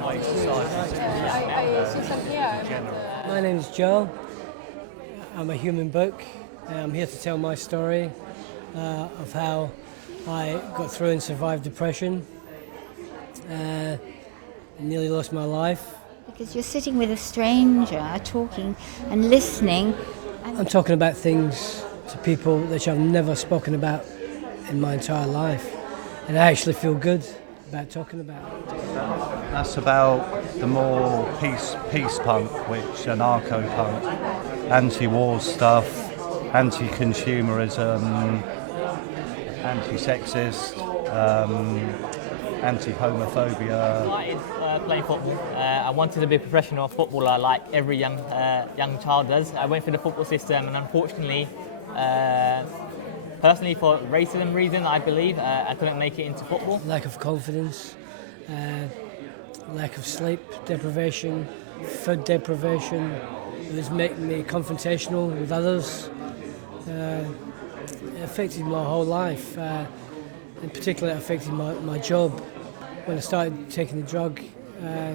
way society in general. My name is Joe. I'm a human book. I'm here to tell my story of how I got through and survived depression. Nearly lost my life. Because you're sitting with a stranger, talking and listening. I'm talking about things to people that I've never spoken about in my entire life. And I actually feel good about talking about it. That's about the more peace punk, which anarcho-punk, anti-war stuff, anti-consumerism, anti-sexist, anti-homophobia. I started playing football. I wanted to be a professional footballer like every young child does. I went through the football system and unfortunately, personally for racism reasons, I believe, I couldn't make it into football. Lack of confidence, lack of sleep deprivation, food deprivation. It was making me confrontational with others. It affected my whole life. In particular, it affected my job. When I started taking the drug, I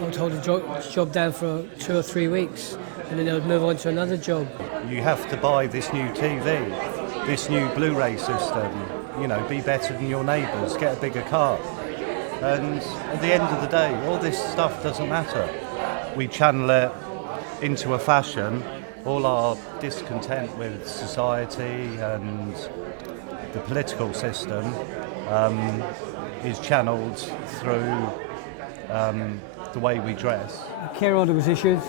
would hold the job down for 2 or 3 weeks, and then I would move on to another job. You have to buy this new TV, this new Blu-ray system, be better than your neighbours, get a bigger car. And at the end of the day, all this stuff doesn't matter. We channel it into a fashion. All our discontent with society and the political system is channeled through the way we dress. A care order was issued.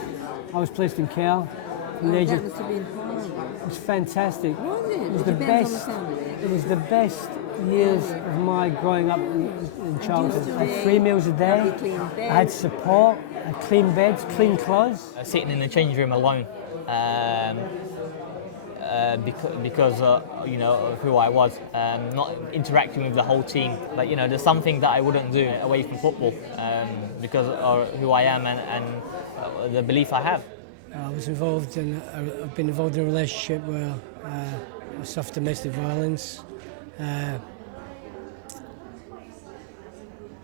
I was placed in care. That must have been horrible. It was fantastic. Was it? It was It the depends best. on the family. It was the best years of my growing up in childhood. I had 3 meals a day. I had support. I had clean beds, clean clothes. Sitting in the changing room alone because of who I was, not interacting with the whole team. But there's something that I wouldn't do away from football because of who I am and the belief I have. I've been involved in a relationship where I suffered domestic violence.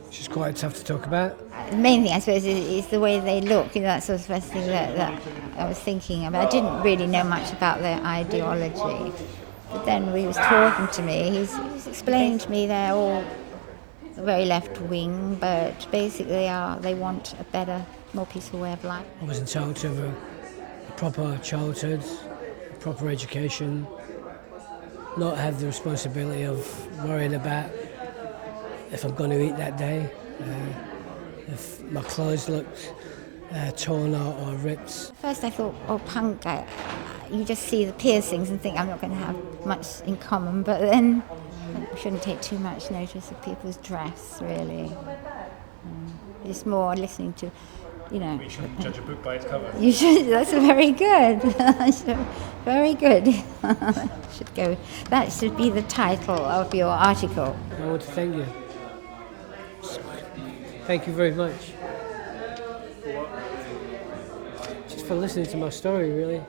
Which is quite tough to talk about. The main thing, I suppose, is the way they look. That's the first thing that I was thinking about. I didn't really know much about their ideology. But then when he was talking to me, he's explaining to me they're all very left-wing, but basically they want a better, more peaceful way of life. I was entitled to a proper childhood, a proper education, not have the responsibility of worrying about if I'm going to eat that day, if my clothes looked torn out or ripped. First I thought, punk, you just see the piercings and think I'm not going to have much in common, but then I shouldn't take too much notice of people's dress, really. It's more listening to, We shouldn't judge a book by its cover. You should, that's very good. Very good. That should be the title of your article. I want to thank you. Thank you very much. Just for listening to my story, really.